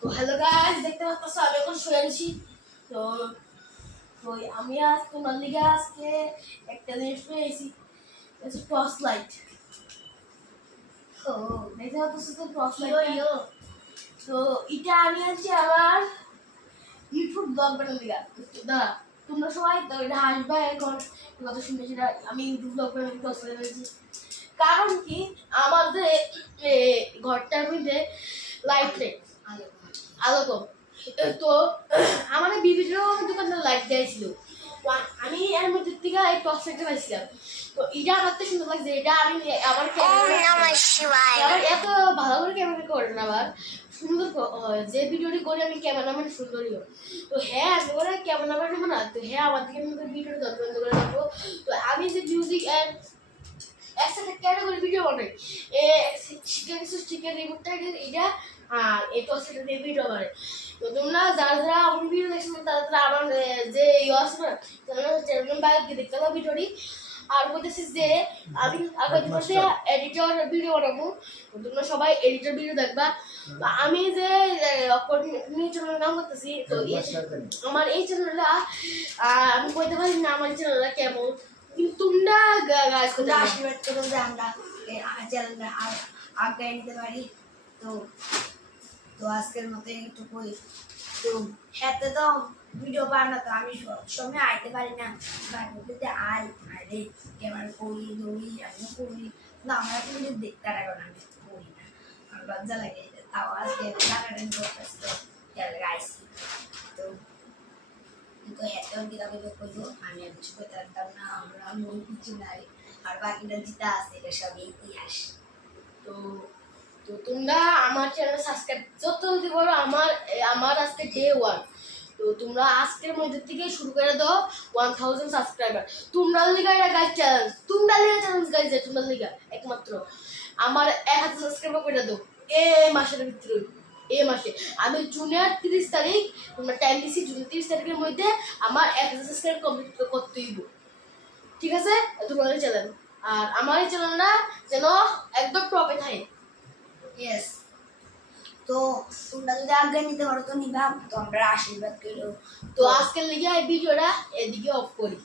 তো hello guys, দেখতে পাচ্ছ আমি এখন শুয়ে আছি। তো তো আমি আজ তোমার লিগে আজকে একটা জিনিস পেয়েছি, টর্চ লাইট। তো দেখতে পাচ্ছ তো টর্চ লাইট। তো এটা আমি আছি আমার ইউটিউব ব্লগ বানানোর লিগে। দাঁড়া, তোমরা সবাই তো এটা হাসবে এখন কথা শুনে, সেটা আমি ইউটিউব ব্লগ বানানোর টর্চ লাইট এনেছি। কারণ কি, আমাদের ঘরটার মধ্যে লাইট নেই, আলো কম। তো আমাদের বিভিন্ন দোকানের লাইট দিয়েছিল, আমি এর মধ্যে থেকে এই টর্চ লাইটটা পাইছিলাম। তো এটা আমার তো সুন্দর লাগছে। এটা আমি আমার আমার এত ভালো করে ক্যামেরা করে না, আবার সুন্দর যে ভিডিওটি করে আমি ক্যামেরাম্যান সুন্দরই হয়। তো হ্যাঁ, আমি ওরা ক্যামেরাম্যান নেবো না, তো হ্যাঁ আমার দিকে আমি ভিডিওটা যত্ন করে রাখবো। তো আমি যে মিউজিক অ্যান্ড একসাথে ক্যাটাগরি ভিডিও বানাই, শিখে গেছো শিখে রিমোটটা এটা, আর এই টর্চটা দিয়ে ভিডিও বানাই। তো তোমরা যারা আমার ভিডিও দেখছো তারা আমার যে আছে না, তারা চ্যানেল বাইরে দেখতে পাবো ভিডিওটি। আর বলতেছি যে আমি আগামী মাসে এডিটর ভিডিও বানাবো, তোমরা সবাই এডিটর ভিডিও দেখবা। আমি যে চ্যানেলের নাম করতেছি, তো আমার এই চ্যানেলটা আমি বলতে পারি না আমার চ্যানেলটা কেমন, কিন্তু তোমরা গাইস করে আশীর্বাদ করো যে আমরা চ্যানেলটা আগে নিতে পারি। তো তো আজকের মতো এইটুকুই। তো হাতে তো ভিডিও বানাতো আমি সব সময় আইতে পারি না, বাড়িতে আইলে ক্যামেরা করি দৌড়ি আমি করি, না আমরা কিন্তু দেখতে রাখবো না, আমি করি না, আমার লজ্জা লাগে। তাও আজকে টানাটানি করতেছিল আইসি। তো কিন্তু হেঁটেও কিতাবে করবো, আমি আর কিছু করতে পারতাম না, আমরা মন কিছু নাই, আর বাকিটা যেটা আছে এটা সব ইতিহাস। তো তো তোমরা আমার চ্যানেল সাবস্ক্রাইব যত জলদি করো, আমার আজকে ডে 1। তো তোমরা আজকের মধ্যে থেকে শুরু করে দাও 1000 সাবস্ক্রাইবার। তোমরা লিগা এটা গাইজ চ্যালেঞ্জ, তোমরা লিগা চ্যালেঞ্জ গাইজ, তোমরা লিগা একমাত্র আমার 1000 সাবস্ক্রাইবার করে দাও এই মাসের ভিতরে। এই মাসে আমি জুনের 30 তারিখ, তোমরা টাইম দিছি, জুনের 30 তারিখের মধ্যে আমার 1000 সাবস্ক্রাইব কমপ্লিট করতে হইব, ঠিক আছে? তোমাদের চ্যানেল আর আমার এই চ্যানেলটা যেন একদম টপে থাকে। ইয়েস। তো তোমরা যদি আগে নিতে পারো তো নিবা, তো আমরা আশীর্বাদ করো। তো আজকের লিগে এই ভিডিওটা এদিকে অফ করি।